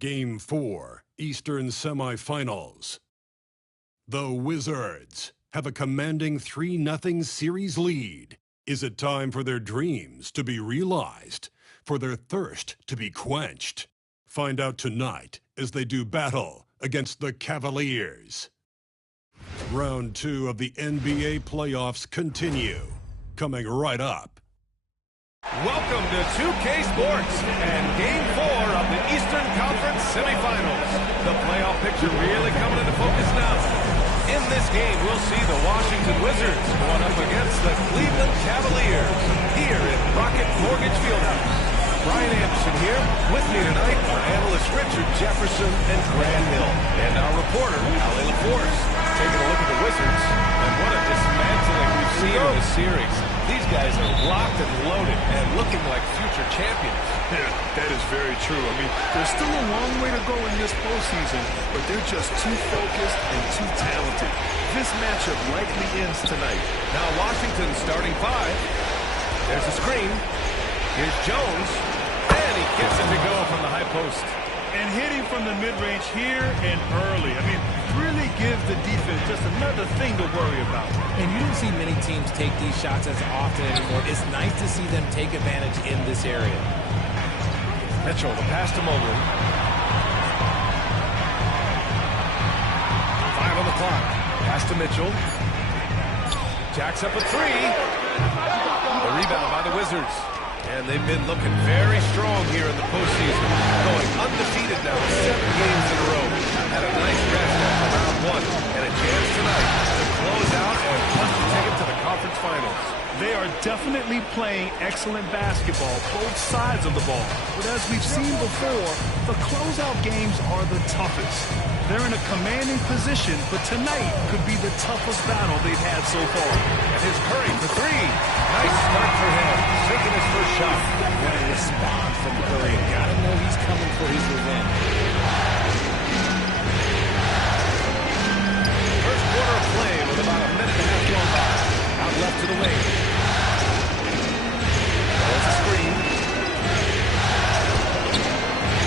Game 4, Eastern Semifinals. The Wizards have a commanding 3-0 series lead. Is it time for their dreams to be realized, for their thirst to be quenched? Find out tonight as they do battle against the Cavaliers. Round 2 of the NBA Playoffs continue. Coming right up. Welcome to 2K Sports and Game 4 of the Eastern Conference Semifinals. The playoff picture really coming into focus now. In this game, we'll see the Washington Wizards going up against the Cleveland Cavaliers here at Rocket Mortgage Fieldhouse. Brian Anderson here. With me tonight are analysts Richard Jefferson and Grant Hill, and our reporter, Ali LaForce. Taking a look at the Wizards, and what a dismantling we've seen in this series. These guys are locked and loaded and looking like future champions. Yeah, that is very true. I mean, there's still a long way to go in this postseason, but they're just too focused and too talented. This matchup likely ends tonight. Now Washington starting 5. There's a screen. Here's Jones, and he gets it to go from the high post. And hitting from the mid-range here and early. I mean, really gives the defense just another thing to worry about. And you don't see many teams take these shots as often anymore. It's nice to see them take advantage in this area. Mitchell, the pass to Mobley. 5 on the clock. Pass to Mitchell. Jacks up a 3. The rebound by the Wizards. And they've been looking very strong here in the postseason. Going undefeated now 7 games in a row. Had a nice rest after round 1. And a chance tonight to close out and punch the ticket to the conference finals. They are definitely playing excellent basketball, both sides of the ball. But as we've seen before, the closeout games are the toughest. They're in a commanding position, but tonight could be the toughest battle they've had so far. And his Curry for 3. Nice start for him. Taking his first shot. What a response from Curry. Gotta know he's coming for his revenge. First quarter of play with about a minute and a half gone by. Out left to the wing. There's a screen.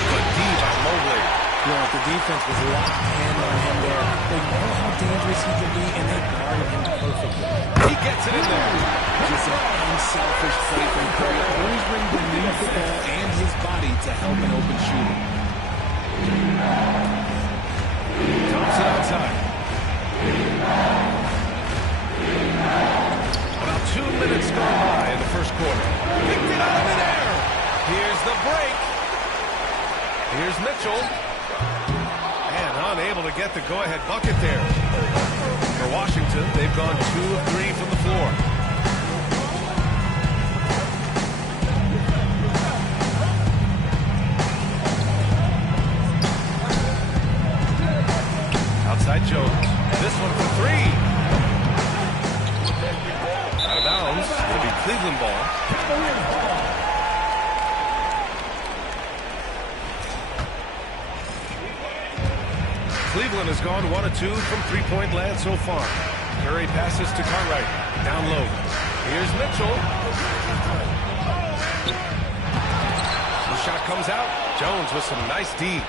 Good D by Mobley. Yeah, the defense was locked in on him there. They know how dangerous he can be, and they guarded him perfectly. He gets it in there. Just an unselfish play from Curry. Always bring the move the ball and his body to help an open shooter. Thompson outside. About 2 minutes gone by in the first quarter. Picked it out of midair. Here's the break. Here's Mitchell. And unable to get the go-ahead bucket there. For Washington, they've gone 2 of 3 from the floor. Outside Jones. This one for 3. Out of bounds. It'll be Cleveland ball. Cleveland has gone 1 of 2 from three-point land so far. Curry passes to Cartwright. Down low. Here's Mitchell. The shot comes out. Jones with some nice D.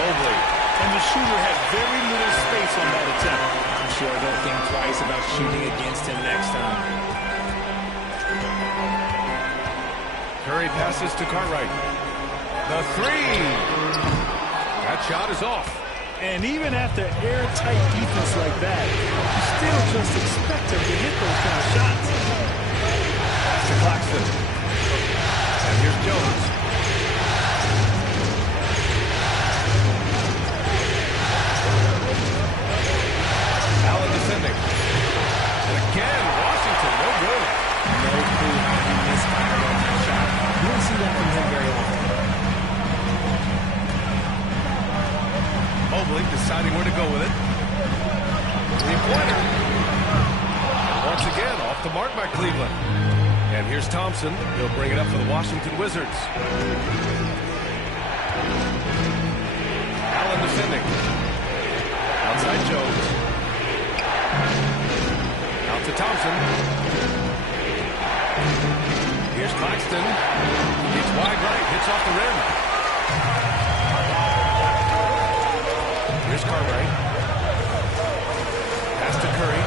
Mobley. And the shooter had very little space on that attempt. I'm sure they'll think twice about shooting against him next time. Curry passes to Cartwright. The 3. That shot is off. And even after airtight defense like that, you still just expect him to hit those kind of shots. Pass to Claxton. And here's Jones. Defending. And again, Washington, no good. No clue how he misfired on that shot. You don't see that from him very often. Mobley deciding where to go with it. Three-pointer. Once again, off the mark by Cleveland. And here's Thompson. He'll bring it up for the Washington Wizards. Allen defending. Outside Jones. Out to Thompson. Here's Claxton. It's wide right. Hits off the rim. Here's Cartwright. Pass to Curry.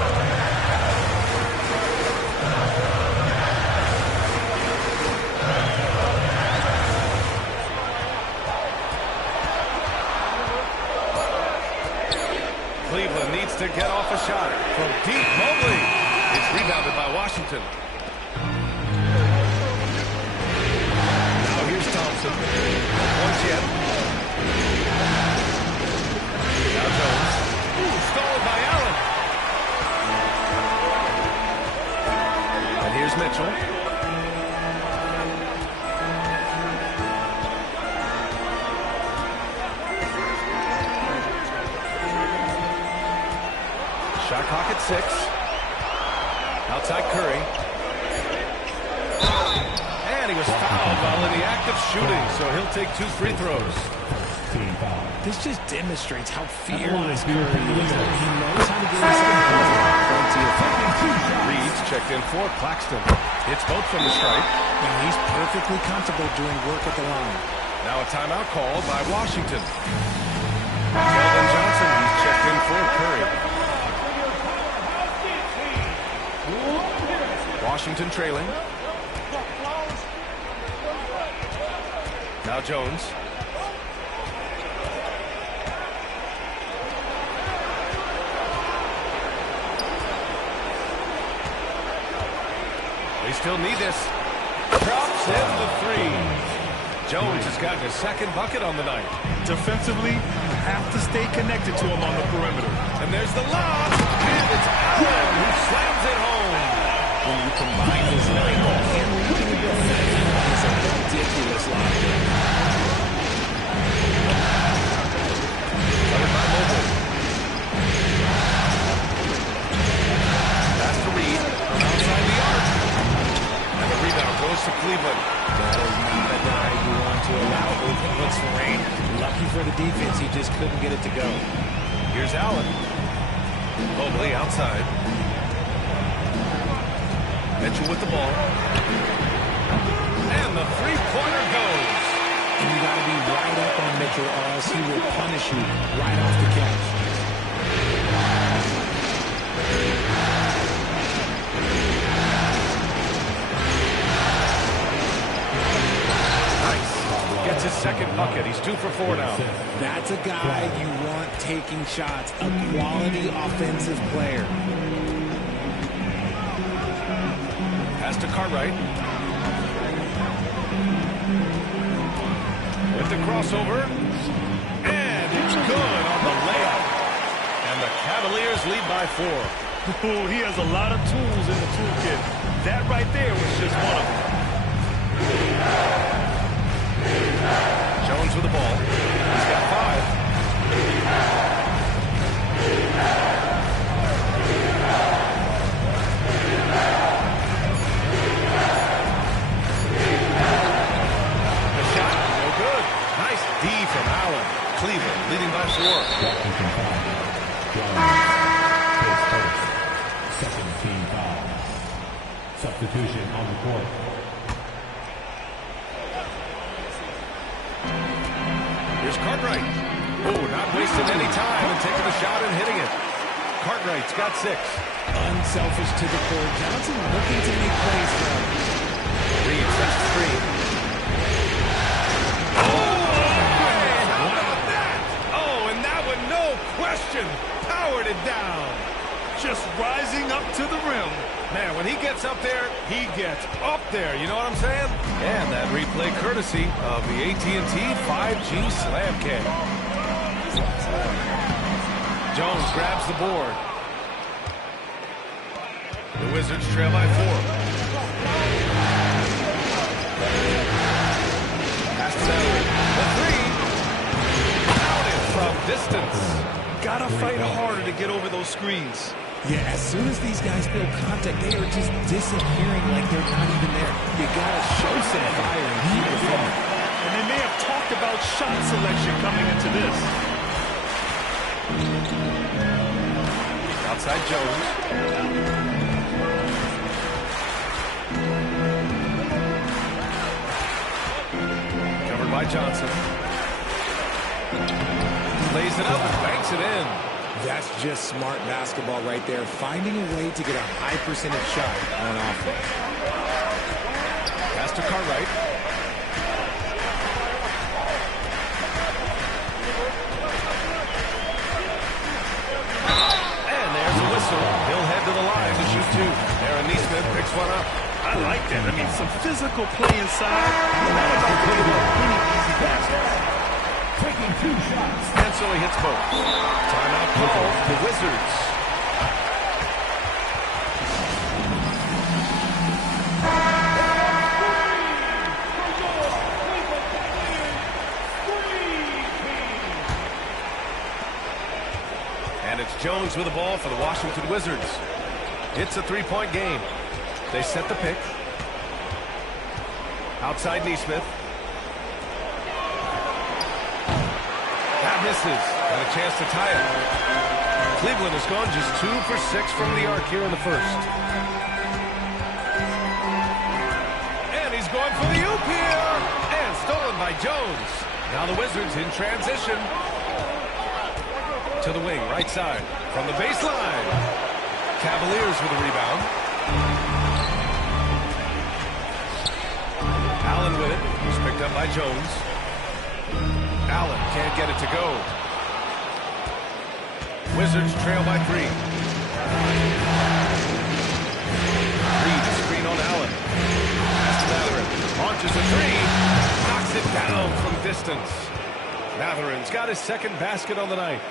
Cleveland needs to get off a shot from deep. Mobley. It's rebounded by Washington. Now here's Thompson. No points yet. Now Jones. Ooh, stolen by Allen. And here's Mitchell. Shot clock at 6. Outside Curry. And he was fouled while in the act of shooting, so he'll take 2 free throws. This just demonstrates how fearless Curry is. He knows how to get himself plenty of fun. Reed's checked in for Claxton. Hits both from the stripe. And he's perfectly comfortable doing work at the line. Now a timeout called by Washington. Keldon Johnson, he's checked in for Curry. Washington trailing. Now Jones. They still need this. Drops in the 3. Jones has gotten his second bucket on the night. Defensively, you have to stay connected to him on the perimeter. And there's the lob. And it's Allen who slams it home. When you combine his night and reaching ability, it's a ridiculous lob. Covered by Mobley. Pass to Reed from outside the arc. And the rebound goes to Cleveland. That is not a guy you want to allow open looks for rain. Lucky for the defense, he just couldn't get it to go. Here's Allen. Mobley outside. Mitchell with the ball. And the three-pointer goes. And you got to be right up on Mitchell or else he will punish you right off the catch. Nice. Gets his second bucket. He's 2 for 4 now. That's a guy you want taking shots. A quality offensive player. Pass to Cartwright. With the crossover. And it's good on the layup. And the Cavaliers lead by 4. Oh, he has a lot of tools in the toolkit. That right there was just one of them. Jones with the ball. He's got 5. D from Allen. Cleveland leading by 4. Second team foul. Substitution on the court. Here's Cartwright. Oh, not wasting any time and taking the shot and hitting it. Cartwright's got 6. Unselfish to the core. Johnson looking to make plays for him. Reed sets the screen. Question, powered it down. Just rising up to the rim. Man, when he gets up there, he gets up there. You know what I'm saying? And that replay courtesy of the AT&T 5G Slam Cam. Jones grabs the board. The Wizards trail by 4. Pass to Allen. The 3. Counted from distance. Gotta fight harder to get over those screens. Yeah, as soon as these guys feel contact, they are just disappearing like they're not even there. You got to show some fire and keep it flowing. And they may have talked about shot selection coming into this. Outside Jones. Covered by Johnson. Lays it up and banks it in. That's just smart basketball right there, finding a way to get a high percentage shot on offense. Pass to Cartwright. And there's a whistle. He'll head to the line to shoot two. Aaron Neesmith picks one up. I like that. I mean, some physical play inside. Not about putting up any easy baskets. Taking 2 shots. And so he hits both. Timeout call, the Wizards. And it's Jones with the ball for the Washington Wizards. It's a 3-point game. They set the pick. Outside Neesmith. That misses. And a chance to tie it. Cleveland has gone just 2 for 6 from the arc here in the first. And he's going for the oop here. And stolen by Jones. Now the Wizards in transition. To the wing, right side. From the baseline. Cavaliers with a rebound. Allen with it. He's picked up by Jones. Allen can't get it to go. Wizards trail by 3. Reed screen on Allen. Pass to Matherin. Launches a 3. Knocks it down from distance. Matherin's got his second basket on the night.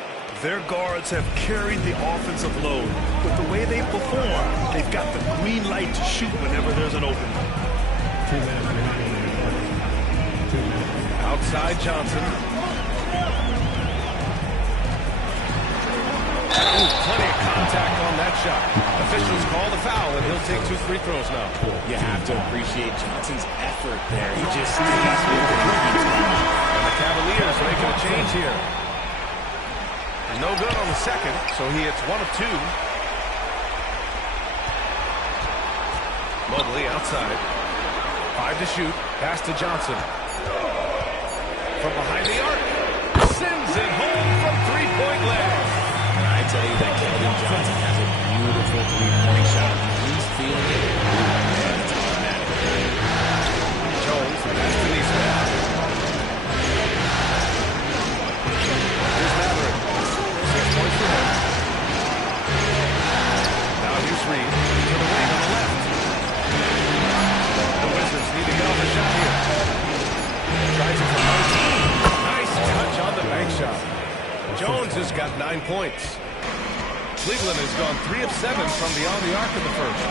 Their guards have carried the offensive load. With the way they perform, they've got the green light to shoot whenever there's an opening. 2 minutes remaining in the quarter. 2 minutes. Outside Johnson. Ooh, plenty of contact on that shot. Officials call the foul, and he'll take 2 free throws now. You have to appreciate Johnson's effort there. He just stays with the rebound. And the Cavaliers making a change here. No good on the second, so he hits 1 of 2. Mobley outside. 5 to shoot. Pass to Johnson. From behind the arc. Sends it home from 3-point land. I tell you that Keldon Johnson has a beautiful three-point shot. He's feeling it. And it's automatic. Jones, pass to Neesmith. Here's Matherin. 6 points for him. Now here's Reed. To the wing on the left. The Wizards need to get off a shot here. Tries it from 19. Nice touch on the bank shot. Jones has got 9 points. Cleveland has gone 3 of 7 from beyond the arc in the first.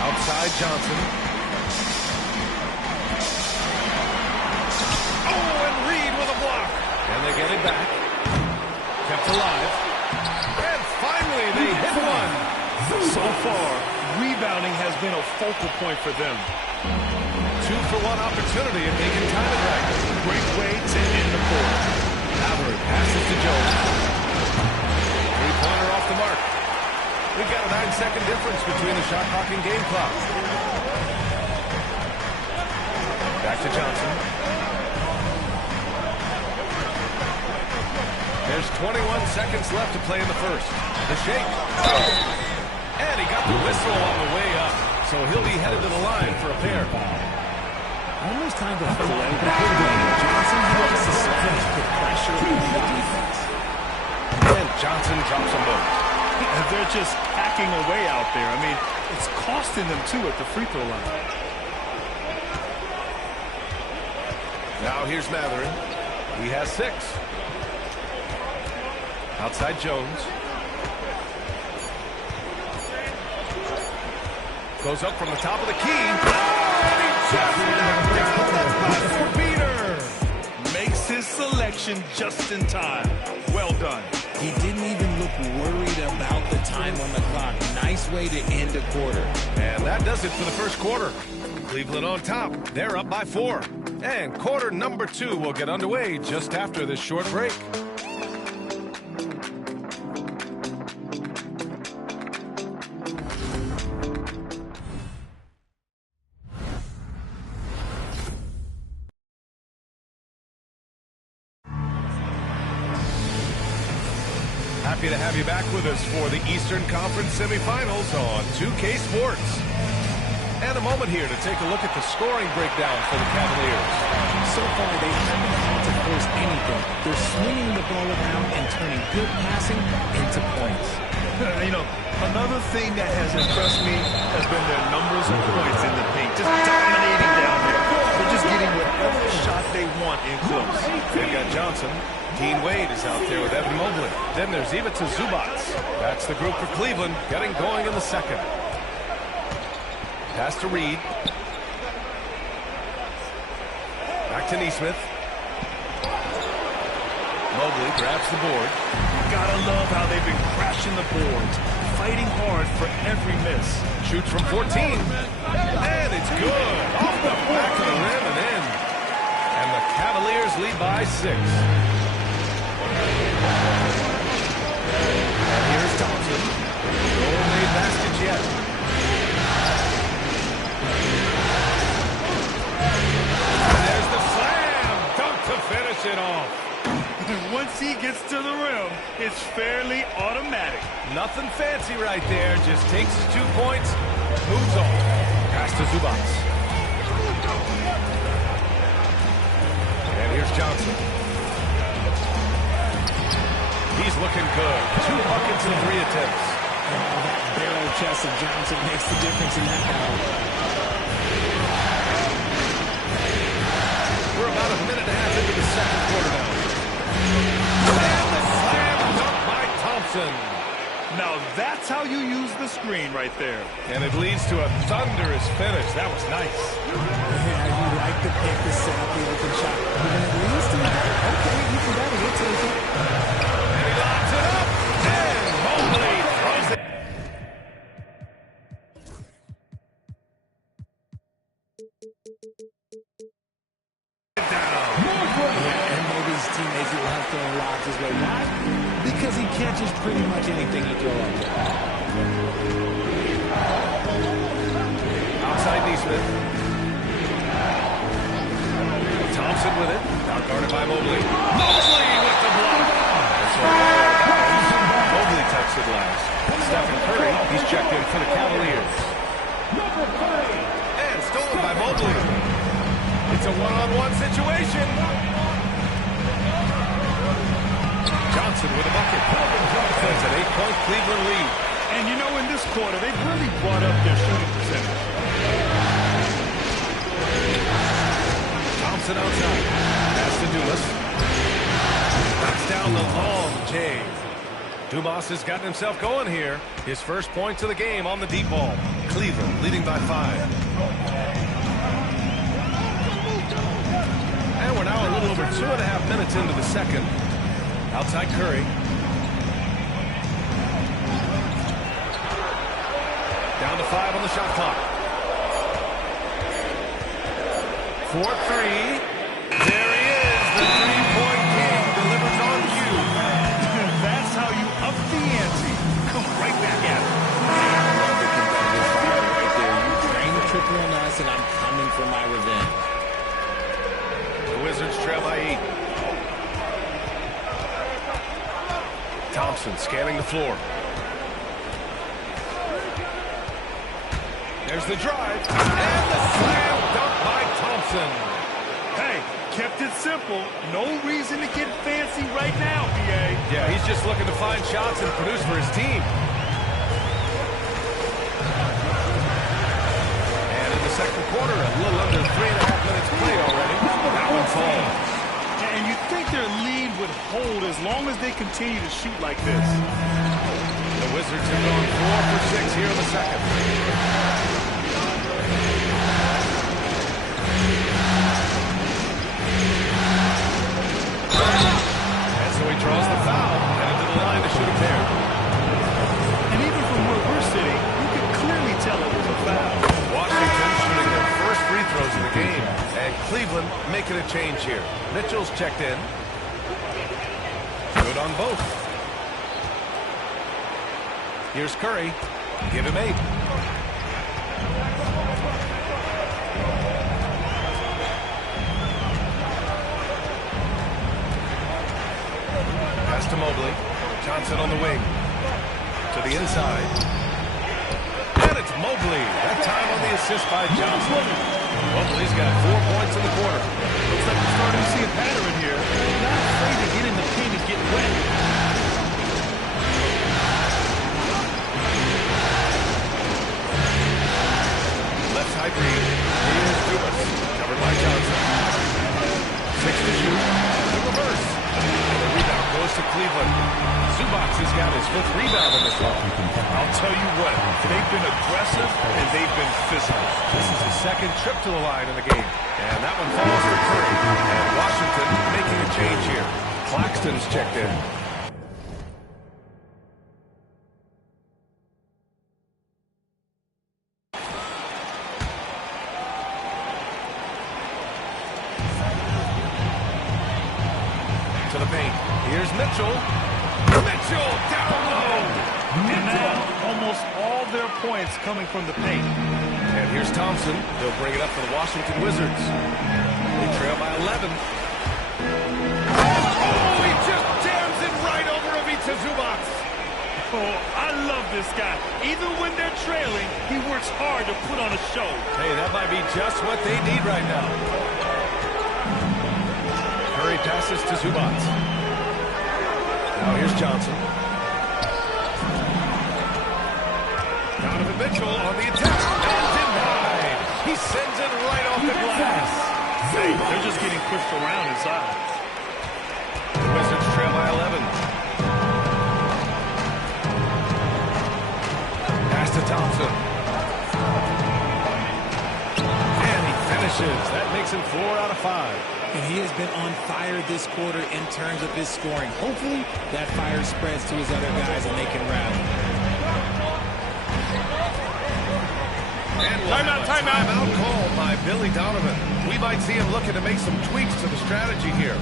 Outside Johnson. Oh, and Reed with a block. And they get it back. Kept alive. And finally they hit one. So far, rebounding has been a focal point for them. 2-for-1 opportunity if they can time it right. Great way to end the quarter. Matherin passes to Jones. 3-pointer off the mark. We've got a 9-second difference between the shot clock and game clock. Back to Johnson. There's 21 seconds left to play in the first. The shake. And he got the whistle on the way up. So he'll be headed to the line for a pair. Almost time to play Johnson helps the Celtics put pressure on the defense. And Johnson drops them both. They're just hacking away out there. I mean, it's costing them, too, at the free throw line. Now here's Matherin. He has 6. Outside Jones. Goes up from the top of the key. Oh, and he just knocked down the buzzer beater. selection just in time. Well done. He didn't even look worried about the time on the clock. Nice way to end a quarter. And that does it for the first quarter. Cleveland on top. They're up by 4. And quarter number 2 will get underway just after this short break. Happy to have you back with us for the Eastern Conference semifinals on 2K Sports. And a moment here to take a look at the scoring breakdown for the Cavaliers. So far, they haven't had to force anything. They're swinging the ball around and turning good passing into points. You know, another thing that has impressed me has been their numbers of points in the paint. Just dominating down there. They're just getting whatever shot they want in close. They've got Johnson. Dean Wade is out there with Evan Mobley. Then there's Ivica Zubac. That's the group for Cleveland, getting going in the second. Pass to Reed. Back to Nesmith. Mobley grabs the board. Gotta love how they've been crashing the boards, fighting hard for every miss. Shoots from 14. And it's good. Off the back of the rim and in. And the Cavaliers lead by 6. And here's Thompson. No made baskets yet. And there's the slam. Dunk to finish it off. Once he gets to the rim, it's fairly automatic. Nothing fancy right there. Just takes his 2 points, moves on. Pass to Zubac. And here's Johnson. He's looking good. 2 buckets and 3 attempts. That barrel chest of Johnson makes the difference in that battle. We're about a minute and a half into the second quarter now. And the slam dunk by Thompson. Now that's how you use the screen right there. And it leads to a thunderous finish. That was nice. Yeah, you like to pick the set up the open shot. But at least in that, okay, you can bet it. We'll take it. And he locks it up. And Mobley throws it. Yeah, and maybe his teammates will have throwing lobs his way. Why? Because he catches pretty much anything you throw up there. Outside Nesmith. Thompson with it. Now guarded by Mobley. Mobley with the block. Mobley touched it last. Stephen Curry, he's checked in for the Cavaliers. And stolen by Mobley. It's a one-on-one situation. Johnson with a bucket. That's an 8-point Cleveland lead. And you know, in this quarter, they've really brought up their shooting percentage. Thompson outside. Pass to Dumas. Knocks down the long J. Dumas has gotten himself going here. His first points of the game on the deep ball. Cleveland leading by 5. And we're now a little over 2.5 minutes into the second. Outside Curry. Down to 5 on the shot clock. 4-3. There he is. The 3-point king delivers on cue. That's how you up the ante. Come right back at it. I love the competitive fire right there. You drain the triple on us, and I'm coming for my revenge. The Wizards trail by 8. Thompson scanning the floor. There's the drive. And the slam dunk by Thompson. Hey, kept it simple. No reason to get fancy right now, BA. Yeah, he's just looking to find shots and produce for his team. And in the second quarter, a little under 3.5 minutes played already. That one falls. And you think their lead would hold as long as they continue to shoot like this. The Wizards have gone 4 for 6 here in the second. them making a change here. Mitchell's checked in. Good on both. Here's Curry. Give him 8. Pass to Mobley. Johnson on the wing. To the inside. And it's Mobley. That time on the assist by Johnson. Mobley's got 4 points in the quarter. Looks like we're starting to see a pattern here. They're not afraid to get in the paint and get wet. Left side read. Here's Dubas. Covered by Johnson. 6 to shoot. The reverse. And the rebound goes to Cleveland. Zubac has got his 5th rebound in this one. I'll tell you what, they've been aggressive and they've been physical. This is his 2nd trip to the line in the game. And that one falls to Curry. And Washington making a change here. Claxton's checked in. To the paint. Here's Mitchell. Mitchell down low. And now almost all their points coming from the paint. And here's Thompson. He'll bring it up for the Washington Wizards. They trail by 11. Oh, he just jams it right over Ivica Zubac. Oh, I love this guy. Even when they're trailing, he works hard to put on a show. Hey, that might be just what they need right now. Curry passes to Zubac. Now here's Johnson. Donovan Mitchell on the attack. And denied. He sends it right off the glass. Hey, they're just getting pushed around inside. The Wizards trail by 11. Pass to Thompson. And he finishes. That makes him 4 out of 5. And he has been on fire this quarter in terms of his scoring. Hopefully, that fire spreads to his other guys and they can rally. And timeout called by Billy Donovan. We might see him looking to make some tweaks to the strategy here.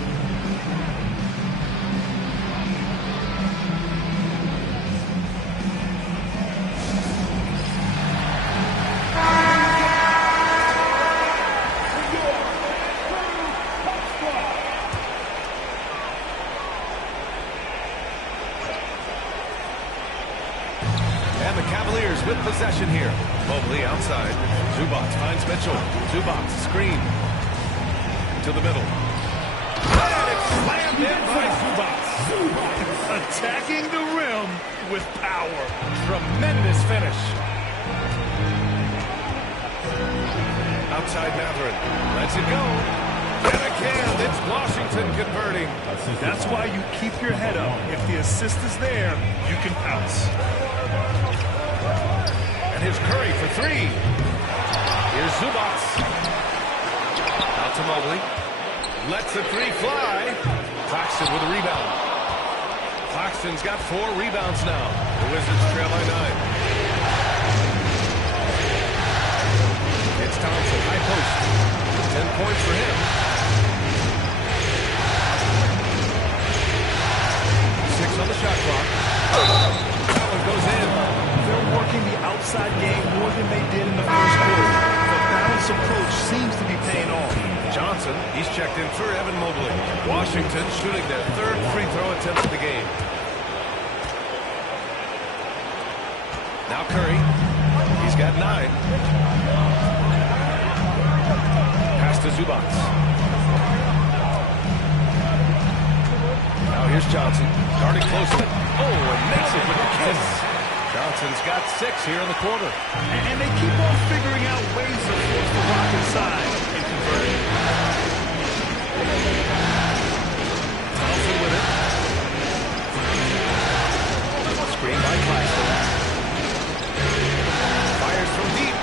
And the Cavaliers with possession here. Mobley outside. Zubac finds Mitchell. Zubac screen. To the middle. And it's slammed in by Zubac. Attacking the rim with power. Tremendous finish. Outside Mathurin. Lets it go. And again, it's Washington converting. That's why you keep your head up. If the assist is there, you can pounce. And here's Curry for 3. Here's Zubac. Out to Mobley. Lets the 3 fly. Claxton with a rebound. Claxton's got 4 rebounds now. The Wizards trail by 9. It's Thompson, high post. 10 points for him. 6 on the shot clock. That one goes in. They're working the outside game more than they did in the first quarter. The balanced approach seems to be paying off. Johnson, he's checked in for Evan Mobley. Washington shooting their 3rd free throw attempt of the game. Now Curry. He's got 9. Pass to Zubac. Now here's Johnson. Guarding closely. Oh, and makes it with a kiss. Johnson's got 6 here in the quarter. And they keep on figuring out ways to force the rock inside and convert it. Thompson with it. Screen by Claxton. Fires from deep.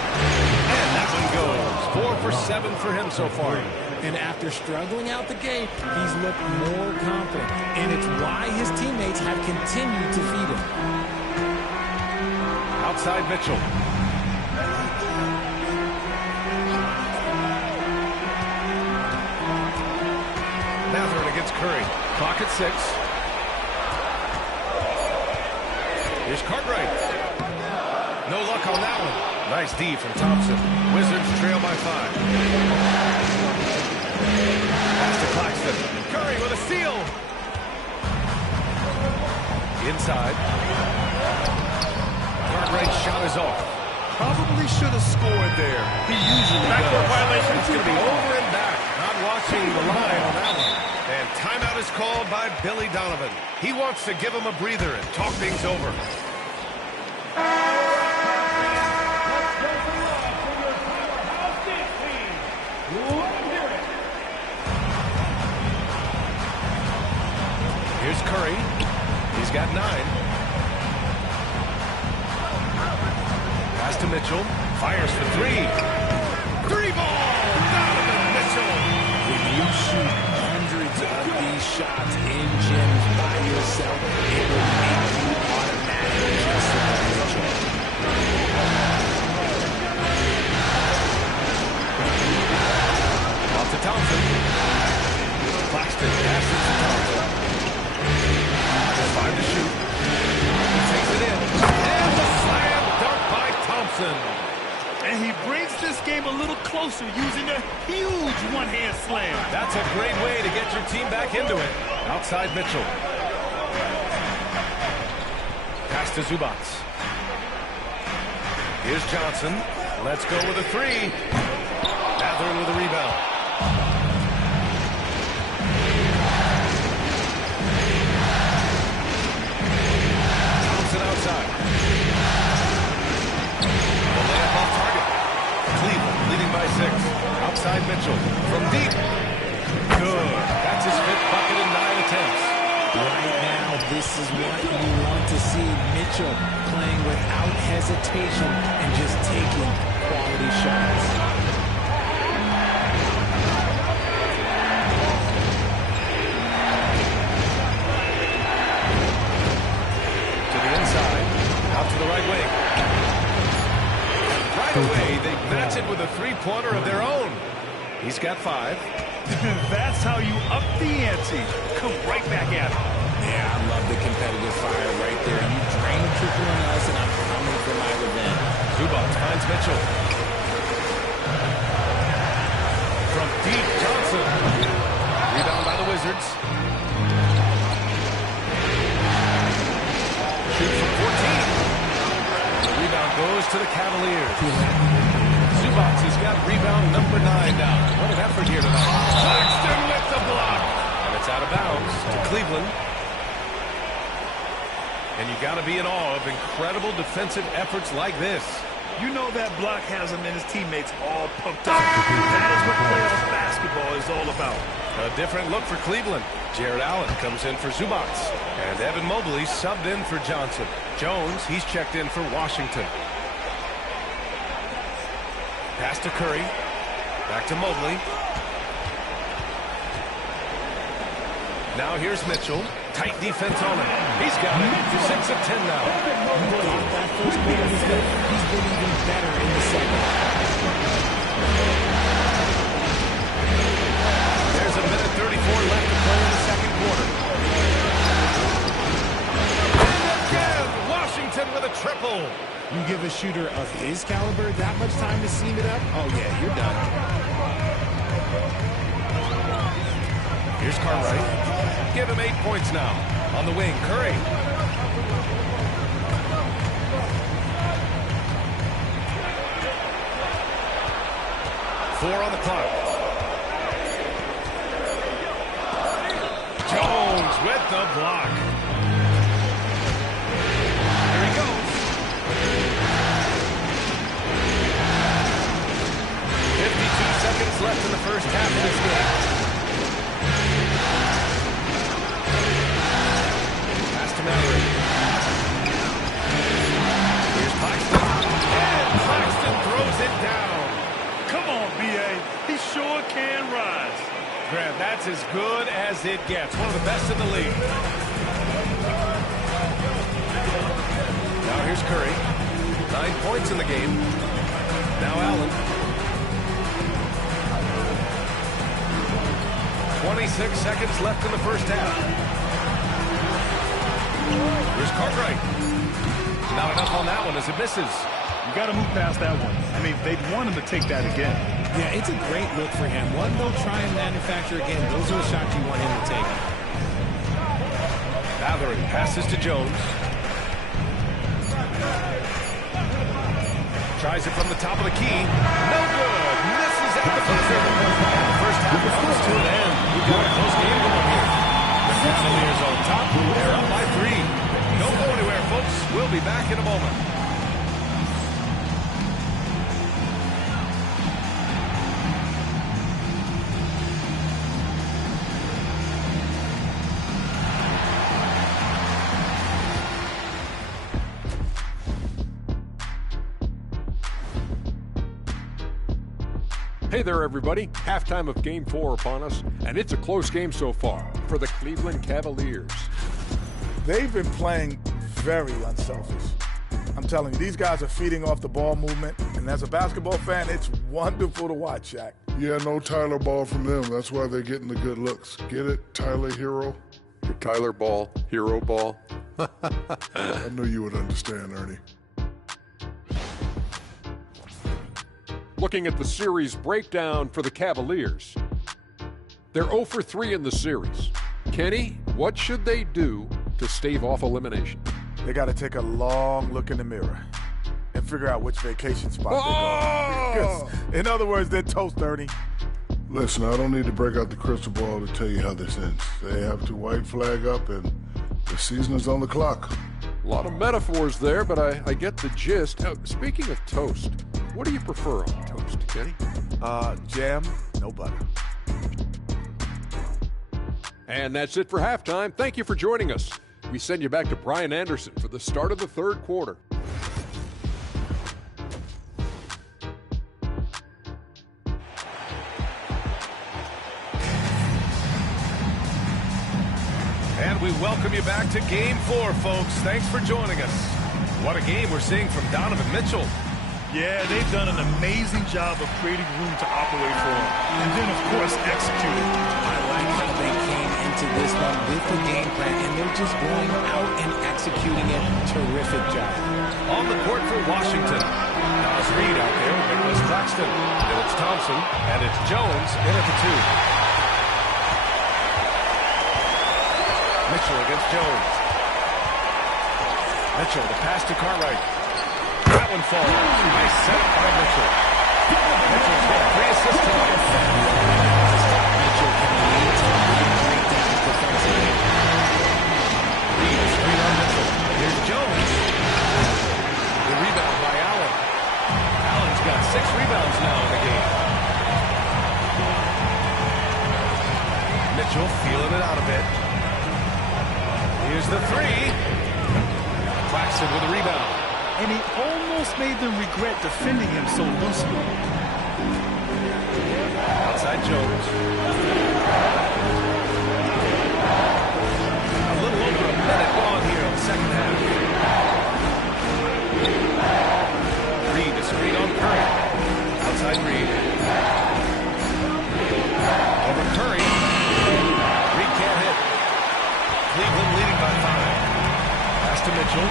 And that one goes. 4 for 7 for him so far. And after struggling out the gate, he's looked more confident. And it's why his teammates have continued to feed him. Outside Mitchell. Clock at 6. Here's Cartwright. No luck on that one. Nice D from Thompson. Wizards trail by 5. Pass to Claxton. Curry with a steal. Inside. Cartwright's shot is off. Probably should have scored there. He usually Backcourt does. violation. It's going to be over and back. Not watching the line on that one. And timeout is called by Billy Donovan. He wants to give him a breather and talk things over. Here's Curry. He's got 9. Pass to Mitchell. Fires for 3. 3 ball! Donovan Mitchell! When you shoot hundreds of these shots in gyms by yourself, it will make you automatic just like Mitchell. Off to Thompson. Claxton passes to Thompson. 5 to shoot. He takes it in. And the slam dunk by Thompson. And he brings this game a little closer using a huge one-hand slam. That's a great way to get your team back into it. Outside Mitchell. Pass to Zubats. Here's Johnson. Let's go with a 3. Mathurin with a rebound. Thompson outside. The layup off target. Cleveland leading by 6. Outside Mitchell. From deep. Good. That's his 5th bucket in 9 attempts. Right now, this is what you want to see. Mitchell playing without hesitation and just taking quality shots. To the inside. Out to the right wing. Right away, they match it with a 3-pointer of their own. He's got 5. That's how you up the ante. Come right back at him. Yeah, I love the competitive fire right there. You drain triple on us, and I'm coming for my revenge. Zubats finds Mitchell. From deep, Johnson. Rebound by the Wizards. Shoots from 14. The rebound goes to the Cavaliers. Zubats has got rebound number 9 now. What an effort here tonight. Claxton with the block. And it's out of bounds to Cleveland. And you got to be in awe of incredible defensive efforts like this. You know that block has him and his teammates all pumped up. That is what playoff basketball is all about. A different look for Cleveland. Jared Allen comes in for Zubats. And Evan Mobley subbed in for Johnson. Jones, he's checked in for Washington. Pass to Curry. Back to Mobley. Now here's Mitchell. Tight defense on him. He's got it. 6 of 10 now. That first quarter was good. He's been even better in the second. There's a minute 34 left to play in the second quarter. And again, Washington with a triple. You give a shooter of his caliber that much time to seam it up? Oh, yeah, you're done. Here's Cartwright. Give him 8 points now. On the wing, Curry. Four on the clock. Jones with the block. Here he goes. 52 seconds left in the first half of this game. Pass to Mallory. Here's Claxton. And Claxton throws it down. Come on, B.A. He sure can rise. Grant, that's as good as it gets. One of the best in the league. Now here's Curry. 9 points in the game. Now Allen. 20 26 seconds left in the first half. Here's Cartwright. Not enough on that one as it misses. You got to move past that one. I mean, they'd want him to take that again. Yeah, it's a great look for him. One, they'll try and manufacture again. Those are the shots you want him to take. Gathering passes to Jones. Tries it from the top of the key. No good. Misses at the buzzer. The first half comes to an end. We've got a close game going here. The Cavaliers on top. They're up by 3. Don't go anywhere, folks. We'll be back in a moment. Hey there, everybody. Halftime of Game 4 upon us, and it's a close game so far for the Cleveland Cavaliers. They've been playing very unselfish. I'm telling you, these guys are feeding off the ball movement, and as a basketball fan, it's wonderful to watch, Shaq. Yeah, no Tyler Ball from them. That's why they're getting the good looks. Get it, Tyler Hero? Tyler Ball, Hero Ball. I knew you would understand, Ernie. Looking at the series breakdown for the Cavaliers. They're 0 for 3 in the series. Kenny, what should they do to stave off elimination? They got to take a long look in the mirror and figure out which vacation spot they're going. Because, in other words, they're toast, Ernie. Listen, I don't need to break out the crystal ball to tell you how this ends. They have to white flag up, and the season is on the clock. A lot of metaphors there, but I get the gist. Speaking of toast, what do you prefer on toast, Kenny? Jam, no butter. And that's it for halftime. Thank you for joining us. We send you back to Brian Anderson for the start of the third quarter. And we welcome you back to Game 4, folks. Thanks for joining us. What a game we're seeing from Donovan Mitchell. Yeah, they've done an amazing job of creating room to operate for him. And then, of course, executing. I like how they came into this one with the game plan, and they're just going out and executing it. Terrific job. On the court for Washington. Nas Reed out there with Nicholas Claxton. Then it's Thompson, and it's Jones in at the 2. Mitchell against Jones. Mitchell, the pass to Cartwright. That one falls. Nice set by Mitchell. Mitchell's got 3 assists tonight. Mitchell can lead to break down defensively. Reed, a screen on Mitchell. Here's Jones. The rebound by Allen. Allen's got 6 rebounds now in the game. Mitchell feeling it out a bit. Here's the 3. Claxton with a rebound. And he almost made them regret defending him so loosely. Outside Jones. A little over a minute gone here in the second half. Reed, a screen on Curry. Outside Reed. Over Curry. Reed can't hit. Cleveland leading by 5. Pass to Mitchell.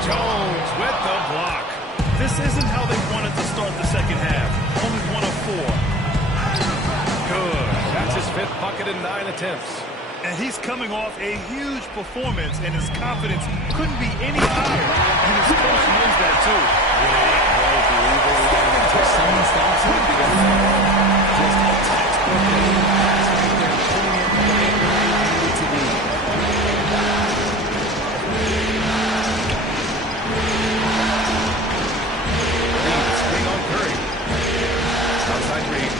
Jones with the block. This isn't how they wanted to start the second half. Only 1 of 4. Good. That's his 5th bucket in 9 attempts. And he's coming off a huge performance, and his confidence couldn't be any higher. And his coach knows that, too. Leave it alone until someone stops him. Just a textbook game pass right there, putting it right where he needed to be. Reed, screen on Curry. Outside Reed.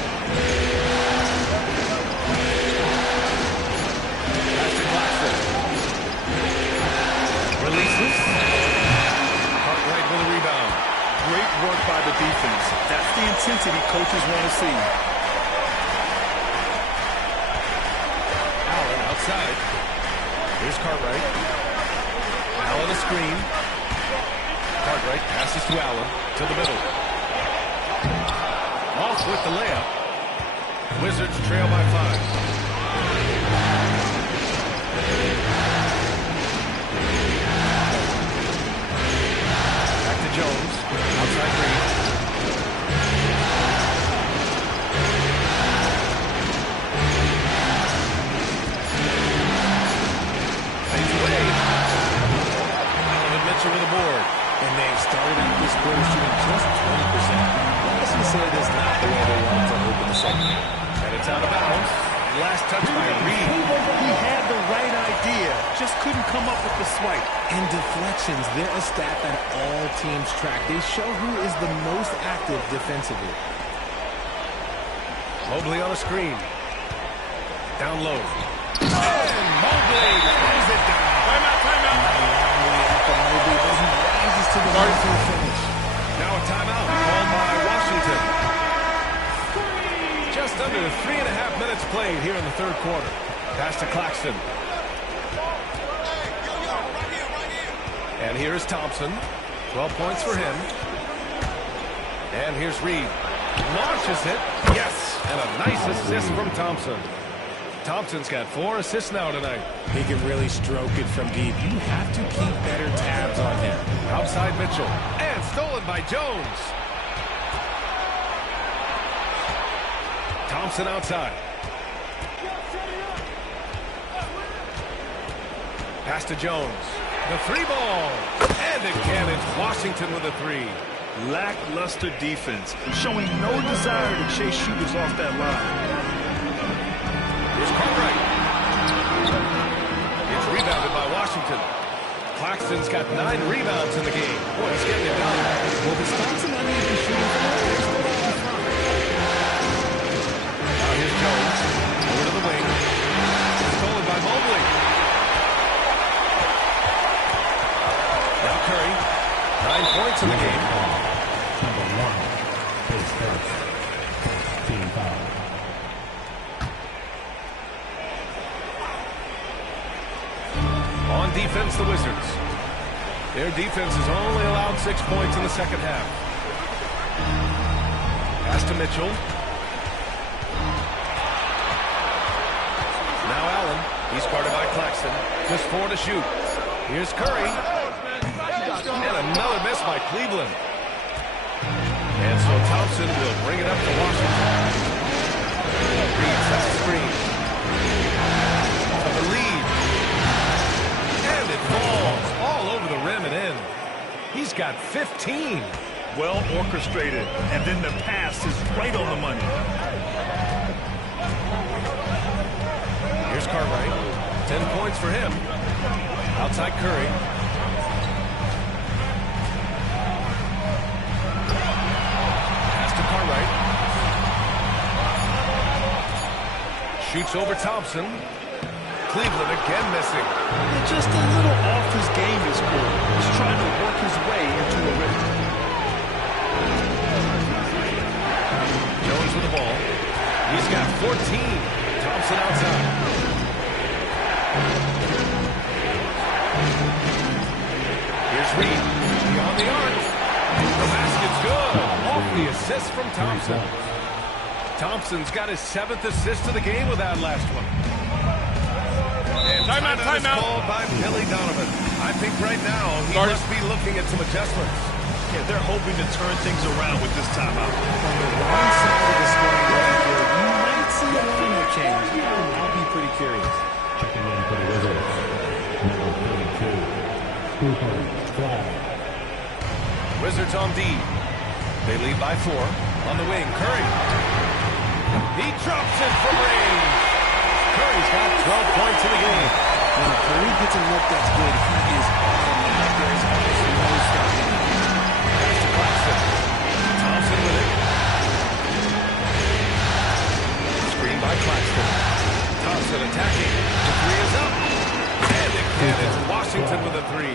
Pass to Claxton. Releases. Cartwright with a rebound. Great work by the defense. That's the intensity coaches want to see. Allen outside. Here's Cartwright. Allen a screen. Cartwright passes to Allen, to the middle. Off with the layup. Wizards trail by 5. Back to Jones. Outside Green. Fades away. Donovan Mitchell with a board. And they've started out this quarter shooting just 20%. Honestly said it is not the way they want to open the second. And it's out of bounds. Last touch by Reed. He had the right idea, just couldn't come up with the swipe. And deflections, they're a stat that all teams track. They show who is the most active defensively. Mobley on a screen. Down low. And Mobley throws it down. Timeout. Mobley doesn't rise to the finish. Now a timeout called by Washington. Just under 3.5 minutes played here in the third quarter. Pass to Claxton. And here's Thompson. 12 points for him. And here's Reed. Launches it. Yes. And a nice assist from Thompson. Thompson's got 4 assists now tonight. He can really stroke it from deep. You have to keep better tabs on him. Outside Mitchell. And stolen by Jones. Thompson outside. Pass to Jones. The 3 ball. And again, it's Washington with a 3. Lackluster defense, showing no desire to chase shooters off that line. Here's Cartwright. It's rebounded by Washington. Claxton's got 9 rebounds in the game. Boy, he's getting it done. Well, Wisconsin uneven shooting from the Now here's Jones. Over to the wing. Stolen by Mobley. Now Curry. 9 points in the game. Number 1, his first. Team foul. On defense, the Wizards. Their defense has only allowed 6 points in the second half. Pass to Mitchell. Now Allen. He's guarded by Claxton. Just 4 to shoot. Here's Curry. And another miss by Cleveland. And so Thompson will bring it up to Washington. Reed sets a screen. For the lead. And it falls all over the rim and in. He's got 15. Well orchestrated, and then the pass is right on the money. Here's Cartwright. 10 points for him. Outside Curry. Pass to Cartwright. Shoots over Thompson. Cleveland again missing. Just a little off his game this quarter. He's trying to work his way into a rhythm. Jones with the ball. He's got 14. Thompson outside. Here's Reed. Beyond the arc. The basket's good. Off the assist from Thompson. Thompson's got his 7th assist of the game with that last one. And timeout. Called by Billy Donovan. I think right now he must be looking at some adjustments. Yeah, they're hoping to turn things around with this timeout. On the wrong side of the scoring right here, you might see a lineup change. I'll be pretty curious. Checking in for the Wizards. Number 32, Cooper Flag. Wizards on D. They lead by 4. On the wing, Curry. He drops it from range. Curry's got 12 points in the game. When Curry gets a look that's good, he is automatic. There's almost no stopping him. Pass to Claxton. Thompson with it. Screen by Claxton. Thompson attacking. The 3 is up. And again, it's Washington with a 3.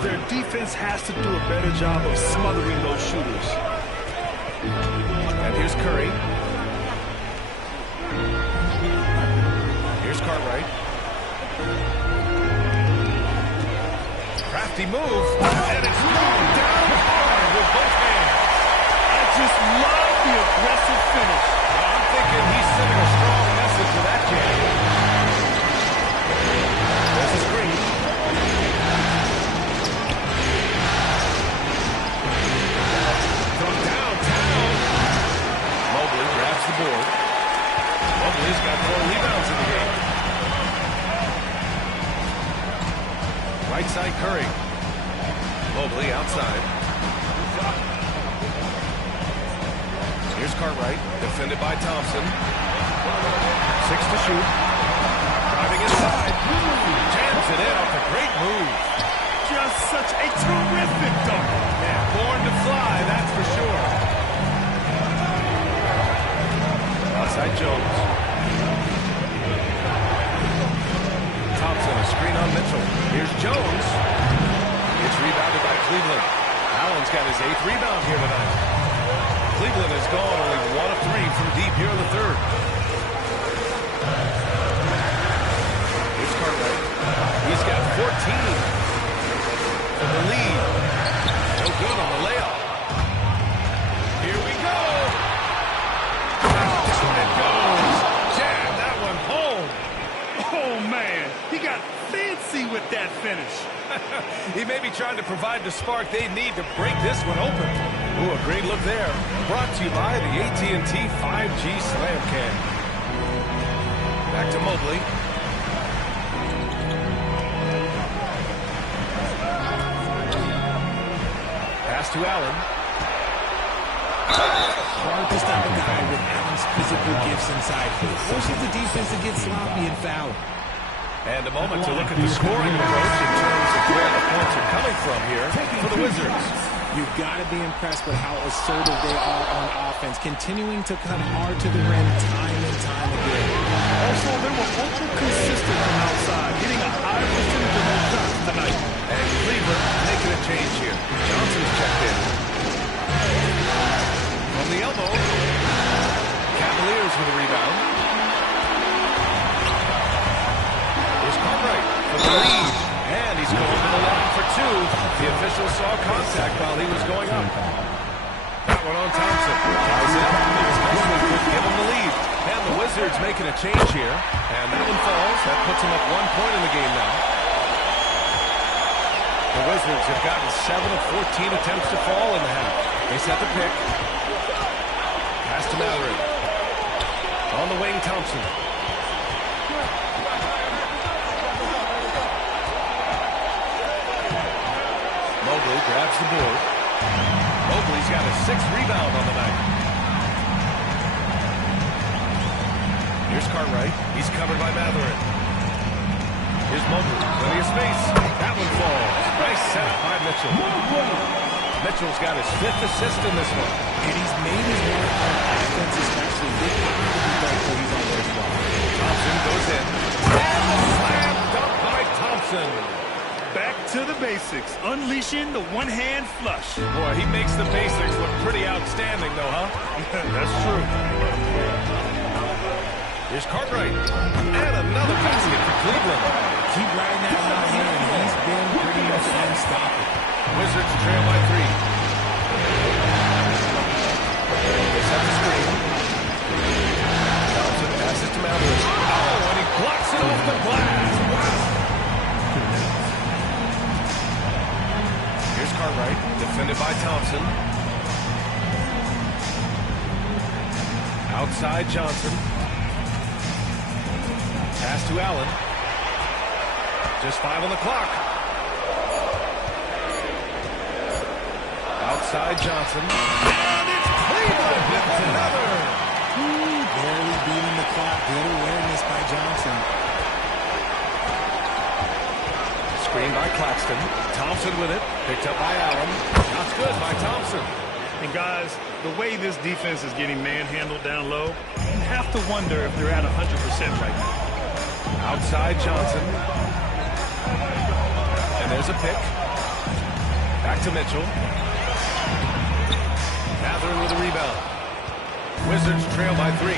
Their defense has to do a better job of smothering those shooters. And here's Curry. Here's Cartwright. Crafty move. And it's thrown down just love the aggressive finish. I'm thinking he's sending a strong message with that jam. There's a screen. From downtown. Mobley grabs the board. Mobley's got 4 rebounds in the game. Right side Curry. Mobley outside. Here's Cartwright, defended by Thompson. 6 to shoot. Driving inside. Jams it in off a great move. Just such a terrific dunk. Yeah, born to fly, that's for sure. Outside Jones. Thompson, a screen on Mitchell. Here's Jones. It's rebounded by Cleveland. Allen's got his 8th rebound here tonight. Cleveland has gone only 1 of 3 from deep here in the third. Here's Cartwright. He's got 14 for the lead. No good on the layup. Here we go. Down it goes. Jam that one home. Oh, man. He got fancy with that finish. He may be trying to provide the spark they need to break this one open. Ooh, a great look there. Brought to you by the AT&T 5G Slam Cam. Back to Mobley. Pass to Allen. Hard to stop a guy with Allen's physical gifts inside. He forces the defense to get sloppy and foul. And a moment to look at the scoring approach in terms of where the points are coming from here for the Wizards. You've got to be impressed with how assertive they are on offense, continuing to cut hard to the rim time and time again. Also, they were ultra consistent from outside, hitting a high percentage of those shots tonight. And Cleveland making a change here. Johnson's checked in. From the elbow. Cavaliers with a rebound. Here's Cartwright for the lead. And he's going to the line for 2. The official saw contact while he was going up. That one on Thompson. Ties it. Hopefully could give him the lead. And the Wizards making a change here. And that one falls. That puts him up 1 point in the game now. The Wizards have gotten 7 of 14 attempts to fall in the half. They set the pick. Pass to Mallory. On the wing, Thompson. Mobley grabs the board. Mobley's got a 6th rebound on the night. Here's Cartwright. He's covered by Matherin. Here's Mobley. Plenty of space. That one falls. Nice setup by Mitchell. Mitchell's got his 5th assist in this one. And he's made his mark on offense, especially with the where he's always won. Thompson goes in. And the slam dunk by Thompson. Back to the basics, unleashing the one-hand flush. Boy, he makes the basics look pretty outstanding, though, huh? That's true. Here's Cartwright. And another basket for Cleveland. Keep riding that hot hand. He's been pretty much unstoppable. Wizards trail by 3. They set the screen. Thompson passes to Matherin. Oh, and he blocks it off the glass. Wow. Here's Cartwright, defended by Thompson. Outside Johnson. Pass to Allen. Just 5 on the clock. Outside Johnson. And it's Cleveland with another. Barely beating the clock. Good awareness by Johnson. Screen by Claxton. Thompson with it. Picked up by Allen. Shots good by Thompson. And guys, the way this defense is getting manhandled down low, you have to wonder if they're at 100% right now. Outside Johnson. And there's a pick. Back to Mitchell. Matherin with a rebound. Wizards trail by 3.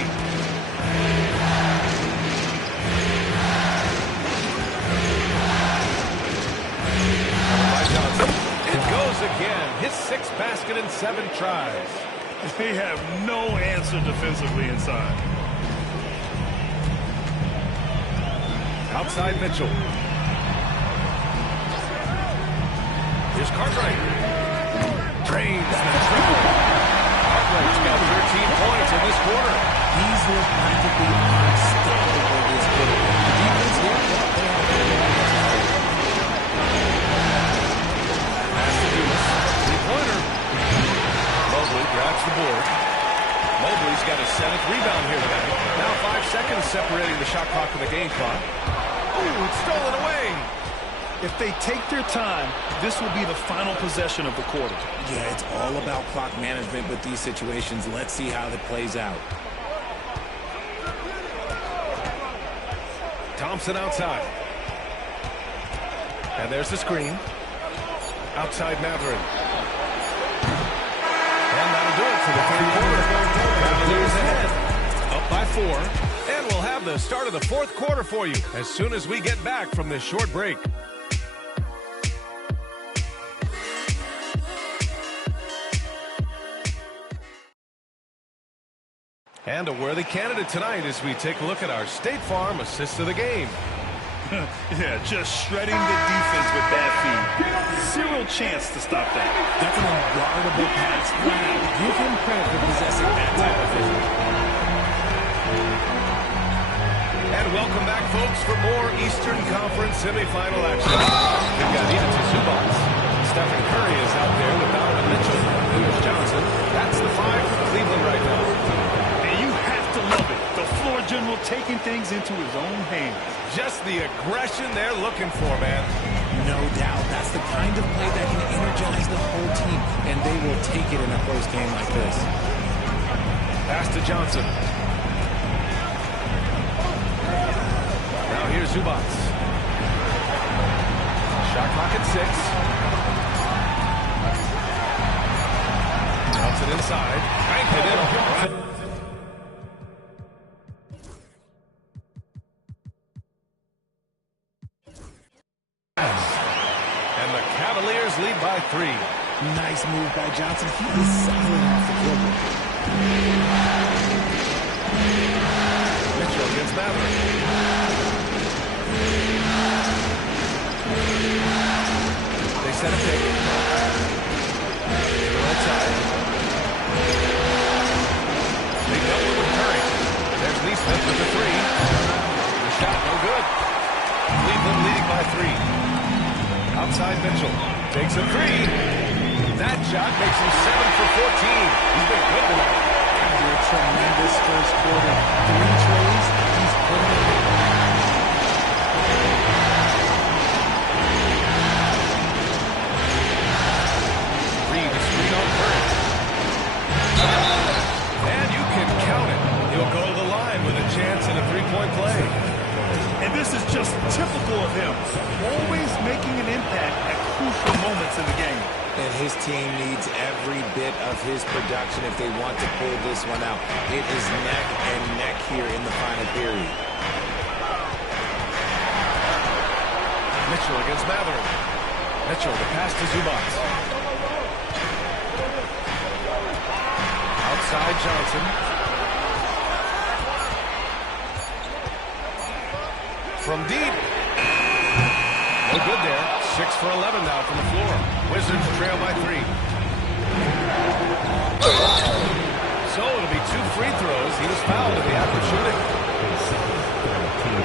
By Johnson. It goes again. His 6th basket in 7 tries. They have no answer defensively inside. Outside Mitchell. Here's Cartwright. Drains the triple. Cartwright's got 13 points in this quarter. He's looked practically unstoppable this quarter. The defense here, they have Pass to Deuce. Three-pointer. Mobley grabs the board. Mobley's got his 7th rebound here tonight. Now 5 seconds separating the shot clock and the game clock. Ooh, it's stolen away. If they take their time, this will be the final possession of the quarter. Yeah, it's all about clock management with these situations. Let's see how that plays out. Thompson outside. And there's the screen. Outside Matherin. And that'll do it for the third quarter. Cavaliers ahead. Up by 4. And we'll have the start of the fourth quarter for you as soon as we get back from this short break. And a worthy candidate tonight as we take a look at our State Farm assist of the game. Yeah, just shredding the defense with that feed. Zero chance to stop that. That's an unguardable pass. Wow, give him credit for possessing that type of vision. And welcome back, folks, for more Eastern Conference semifinal action. We've got Edith Zubac. Stephen Curry is out there with Donovan Mitchell. Here's Johnson. That's the 5 for Cleveland right now. And you have to love it. The floor general taking things into his own hands. Just the aggression they're looking for, man. No doubt. That's the kind of play that can energize the whole team, and they will take it in a close game like this. Pass to Johnson. Now here's Zubac. Shot clock at 6. Johnson inside. Banked it in. And the Cavaliers lead by 3. Nice move by Johnson. He is solid off the dribble. Mitchell against Matherin. They set a pick. To the right side. They double with Curry. There's Neesmith with the 3. The shot no good. Cleveland leading by 3. Outside Mitchell. Takes a 3. That shot makes him 7 for 14. He's been good tonight. After a tremendous first quarter, 3 trays, he's putting it in. Reed is screen on Curry. And you can count it. He'll go to the line with a chance at a 3-point play. And this is just typical of him. Always making an impact at crucial moments in the game. And his team needs every bit of his production if they want to pull this one out. It is neck and neck here in the final period. Mitchell against Matherin. Mitchell, the pass to Zubac. Outside Johnson. From deep. No good there. 6 for 11 now from the floor. Wizards trail by 3. So it'll be 2 free throws. He was fouled in the act of shooting.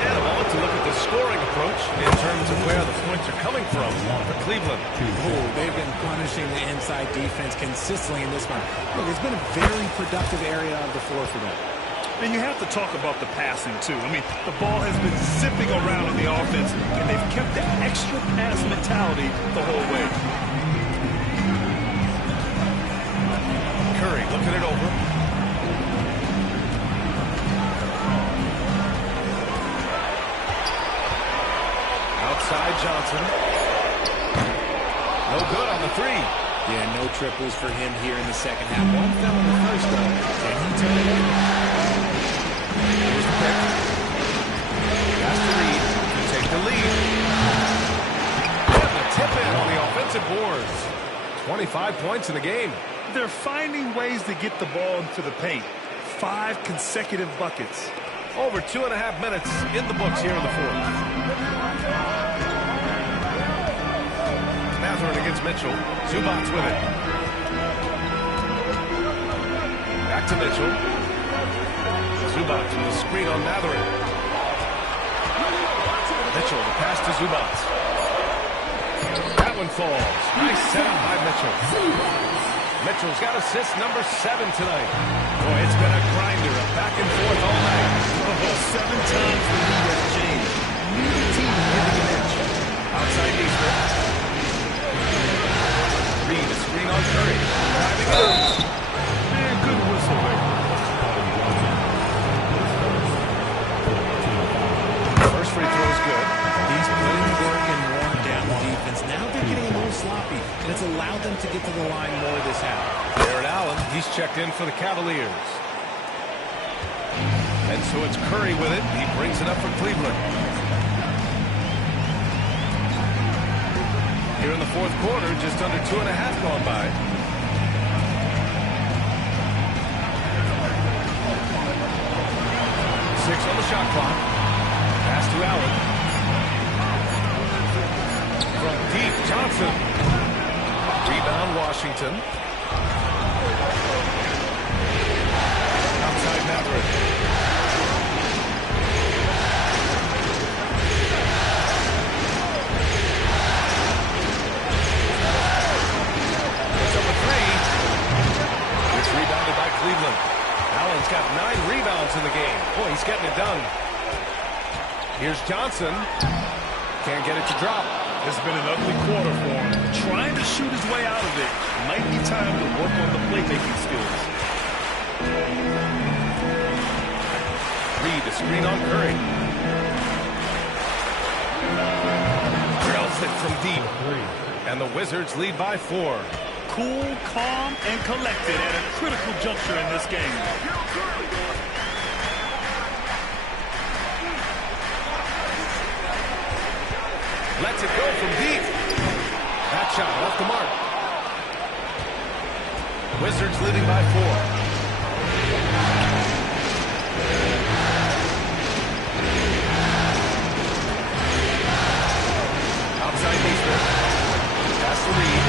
And a moment to look at the scoring approach in terms of where the points are coming from for Cleveland. Oh, they've been punishing the inside defense consistently in this one. Look, it's been a very productive area of the floor for them. And you have to talk about the passing, too. I mean, the ball has been zipping around in the offense, and they've kept the extra pass mentality the whole way. Curry looking it over. Outside Johnson. No good on the 3. Yeah, no triples for him here in the second half. One fell in the first, though, and he turned it over. Here's the pick. Pass to Reed to take the lead. And the tip in on the offensive boards. 25 points in the game. They're finding ways to get the ball into the paint. 5 consecutive buckets. Over 2.5 minutes in the books here in the fourth. Mathurin against Mitchell. Zubats with it. Back to Mitchell. Zubats with a screen on Mathurin. Mitchell, the pass to Zubats. That one falls. Nice setup by Mitchell. Mitchell's got assist number 7 tonight. Boy, it's been a grinder, a back and forth all night. 7 times the lead has changed. Neither team giving an inch. Outside Easter. Reed, a screen on Curry. Driving in. And good whistle there. First free throw is good. He's putting the work and worn down the defense. Now they're getting a little sloppy, and it's allowed them to get to the line more this half. Jared Allen, he's checked in for the Cavaliers. And so it's Curry with it. He brings it up for Cleveland. Here in the fourth quarter, just under 2.5 gone by. Six on the shot clock. Pass to Allen. From deep, Johnson. Rebound, Washington. Outside Mathurin. It's up a 3. It's rebounded by Cleveland. Allen's got 9 rebounds in the game. Boy, he's getting it done. Here's Johnson. Can't get it to drop. It's been an ugly quarter for him. Trying to shoot his way out of it. Might be time to work on the playmaking skills. Reed, a screen on Curry. Drills it from deep. And the Wizards lead by 4. Cool, calm, and collected at a critical juncture in this game. Lets it go from deep. That shot off the mark. Wizards leading by 4. Outside Easter. That's the lead.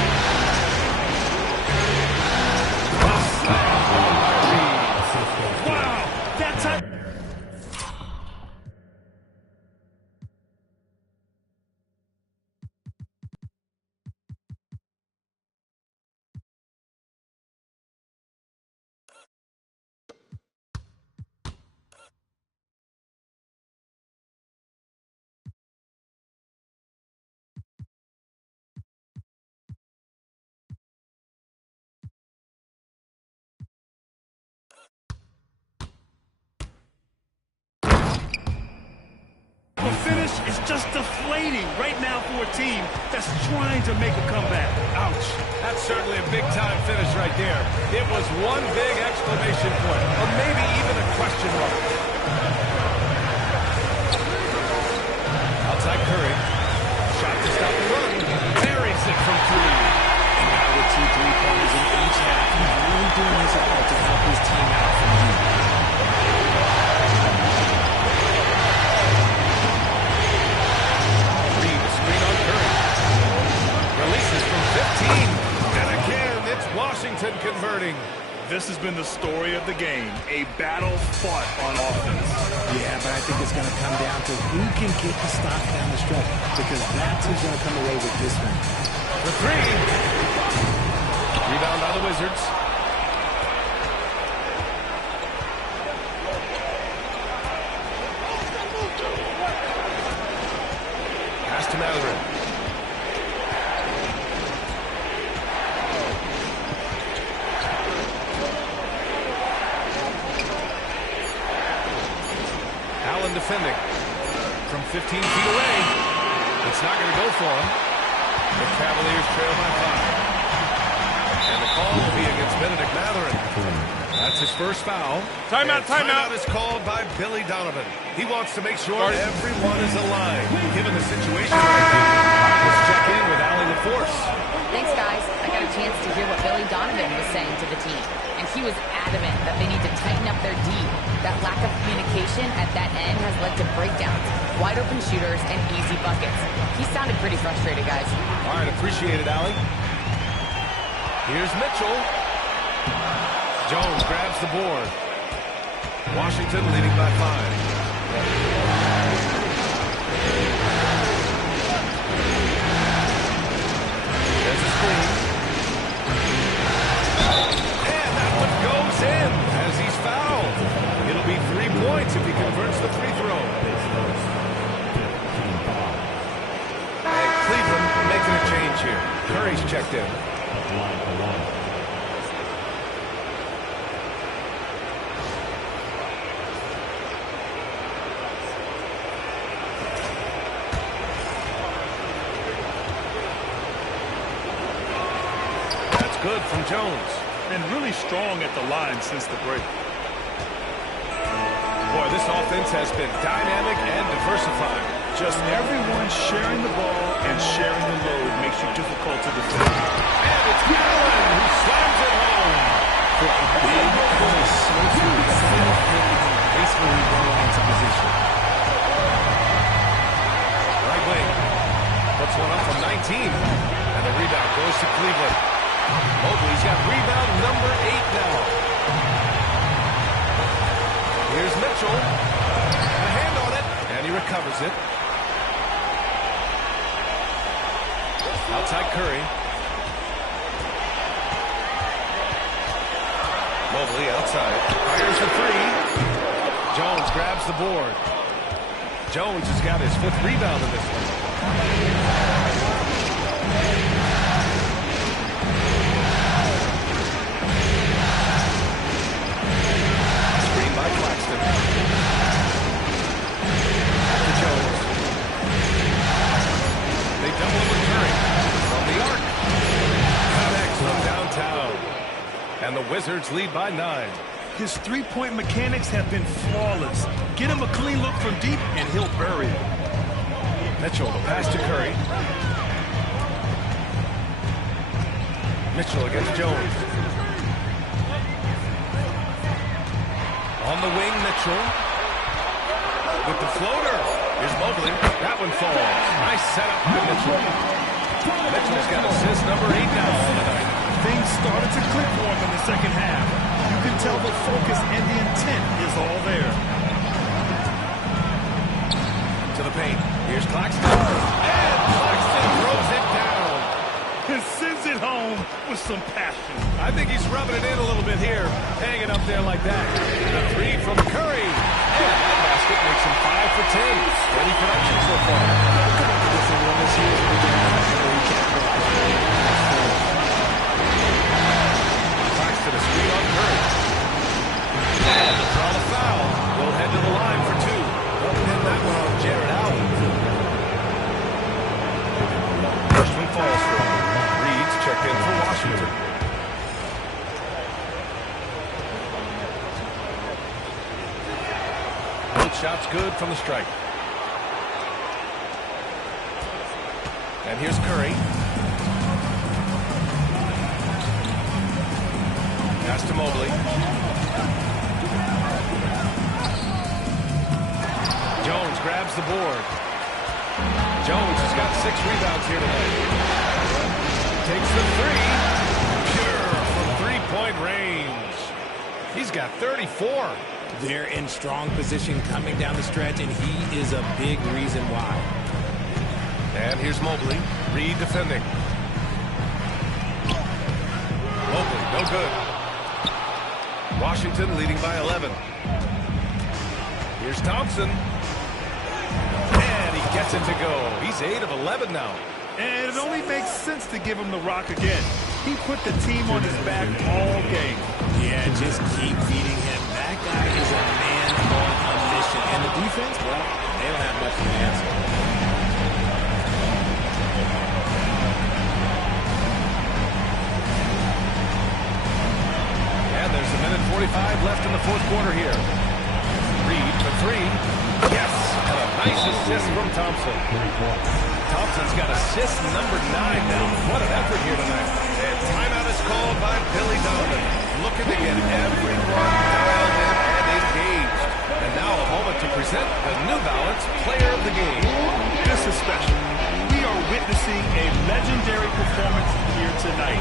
Wow, that's a... The finish is just deflating right now for a team that's trying to make a comeback. Ouch. That's certainly a big-time finish right there. It was one big exclamation point, or maybe even a question mark. Outside Curry. Shot to stop the run. Buries it from 3. And now with 2 3-pointers in each half, he's really doing his all to help his team out from deep. Releases from 15. And again, it's Washington converting. This has been the story of the game. A battle fought on offense. Yeah, but I think it's going to come down to who can get the stop down the stretch, because that's who's going to come away with this one. The 3. Rebound by the Wizards. Pass to Mathurin. Allen defending from 15 feet away. It's not going to go for him. The Cavaliers trail by 5. And the call will be against Benedict Mathurin. That's his first foul. Timeout, timeout. Timeout is called by Billy Donovan. He wants to make sure everyone is aligned, given the situation right here. Let's check in with Allie LaForce. Thanks, guys. I got a chance to hear what Billy Donovan was saying communication at that end has led to breakdowns, wide open shooters, and easy buckets. He sounded pretty frustrated, guys. All right, appreciate it, Allie. Here's Mitchell. Jones grabs the board. Washington leading by 5. There's a screen. And that one goes in as he's fouled. It'll be 3 points if he converts the free throw. And Cleveland making a change here. Curry's checked in. Good from Jones. And really strong at the line since the break. Boy, this offense has been dynamic and diversified. Just everyone sharing the ball and sharing the load makes you difficult to defend. And it's Allen who slams it home. For a big push, so few basically roll into position. Right wing. Puts one up from 19. And the rebound goes to Cleveland. Mobley's got rebound number 8 now. Here's Mitchell. A hand on it. And he recovers it. Outside Curry. Mobley outside. Fires a 3. Jones grabs the board. Jones has got his 5th rebound in this one. Claxton. To Jones. They double with Curry. From the arc. Connects from downtown. And the Wizards lead by 9. His three-point mechanics have been flawless. Get him a clean look from deep, and he'll bury it. Mitchell, the pass to Curry. Mitchell against Jones. On the wing, Mitchell. With the floater. Here's Mobley. That one falls. Nice setup by Mitchell. Mitchell's got assist number 8 now on the night. Things started to click for him in the second half. You can tell the focus and the intent is all there. To the paint. Here's Claxton. And Claxton throws it down. And sends it home with some passion. I think he's rubbing it in a little bit here. Hanging up there like that. The 3 from Curry. And that basket makes him 5 for 10. Steady production so far. Claxton a screen on Curry. And to draw the foul. Will head to the line for 2. Don't pin that one on Jared Allen. First one falls for him. Reed's checked in for Washington. Both shots good from the stripe. And here's Curry. Pass to Mobley. Jones grabs the board. Jones has got 6 rebounds here tonight. Takes the 3. Pure from 3-point range. He's got 34. They're in strong position coming down the stretch, and he is a big reason why. And here's Mobley. Reed defending. Mobley, no good. Washington leading by 11. Here's Thompson. And he gets it to go. He's 8 of 11 now. And it only makes sense to give him the rock again. He put the team on his back all game. Yeah, just keep feeding him. That guy is a man on a mission. And the defense, well, they don't have much of an answer. And there's a minute 45 left in the 4th quarter here. Reed for 3. Yes! And a nice assist from Thompson. Thompson's got assist number 9 now. What an effort here tonight. And timeout is called by Billy Donovan. Looking to get everyone dialed in and engaged. And now a moment to present the New Balance Player of the Game. This is special. We are witnessing a legendary performance here tonight.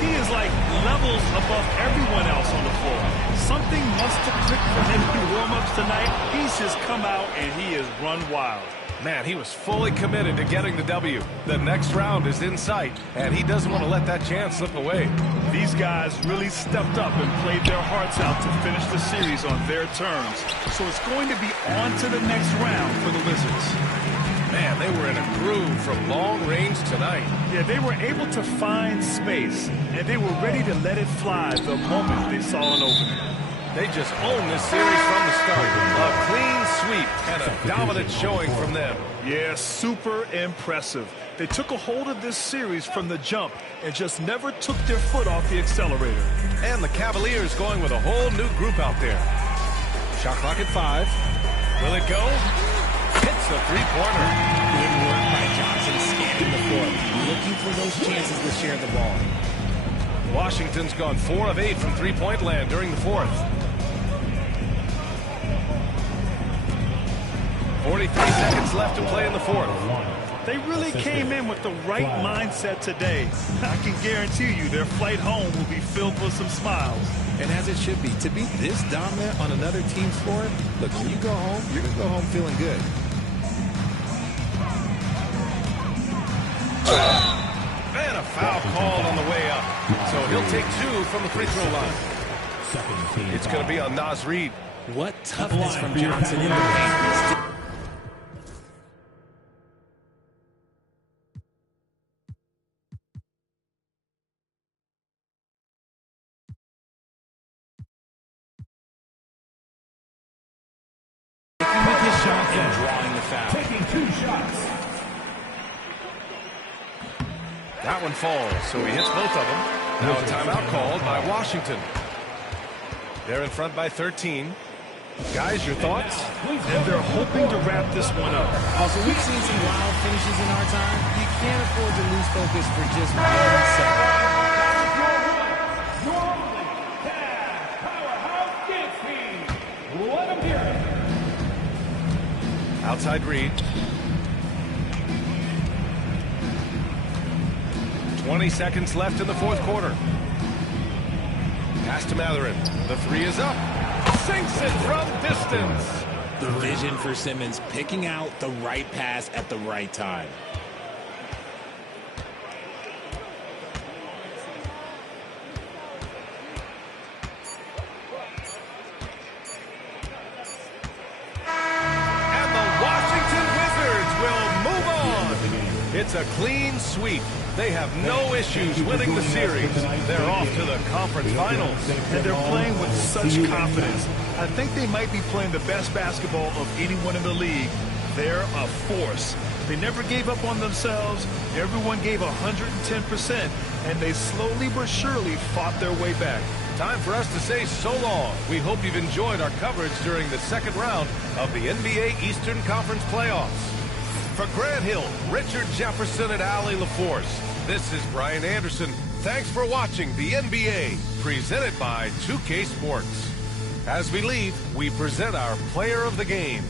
He is like levels above everyone else on the floor. Something must have clicked for him in warm-ups tonight. He's just come out and he has run wild. Man, he was fully committed to getting the W. The next round is in sight, and he doesn't want to let that chance slip away. These guys really stepped up and played their hearts out to finish the series on their terms. So it's going to be on to the next round for the Wizards. Man, they were in a groove from long range tonight. Yeah, they were able to find space, and they were ready to let it fly the moment they saw an opening. They just owned this series from the start. A clean sweep and a dominant showing from them. Yeah, super impressive. They took a hold of this series from the jump and just never took their foot off the accelerator. And the Cavaliers going with a whole new group out there. Shot clock at 5. Will it go? Hits the three-pointer. Good work by Johnson scanning the floor, looking for those chances to share the ball. Washington's gone 4 of 8 from three-point land during the fourth. 43 seconds left to play in the fourth. They really came in with the right mindset today. I can guarantee you their flight home will be filled with some smiles. And as it should be, to be this dominant on another team's floor, look, when you go home, you're going to go home feeling good. And a foul called on the way up. So he'll take 2 from the free throw line. It's going to be on Naz Reid. What toughness from Johnson in the paint. With his shot and drawing the foul. Taking 2 shots. That one falls, so he hits both of them. Now a timeout called by Washington. They're in front by 13. Guys, your thoughts? And they're hoping to wrap this one up. Also, we've seen some wild finishes in our time. You can't afford to lose focus for just 1 second. Outside Reid. 20 seconds left in the fourth quarter. Pass to Mathurin. The 3 is up. Sinks it from distance. The vision for Simmons, picking out the right pass at the right time. And the Washington Wizards will move on. It's a clean sweep. They have no issues winning the series. They're off to the conference finals. And they're playing with such confidence. I think they might be playing the best basketball of anyone in the league. They're a force. They never gave up on themselves. Everyone gave 110%, and they slowly but surely fought their way back. Time for us to say so long. We hope you've enjoyed our coverage during the second round of the NBA Eastern Conference Playoffs. For Grant Hill, Richard Jefferson, and Allie LaForce, this is Brian Anderson. Thanks for watching the NBA, presented by 2K Sports. As we leave, we present our Player of the Game.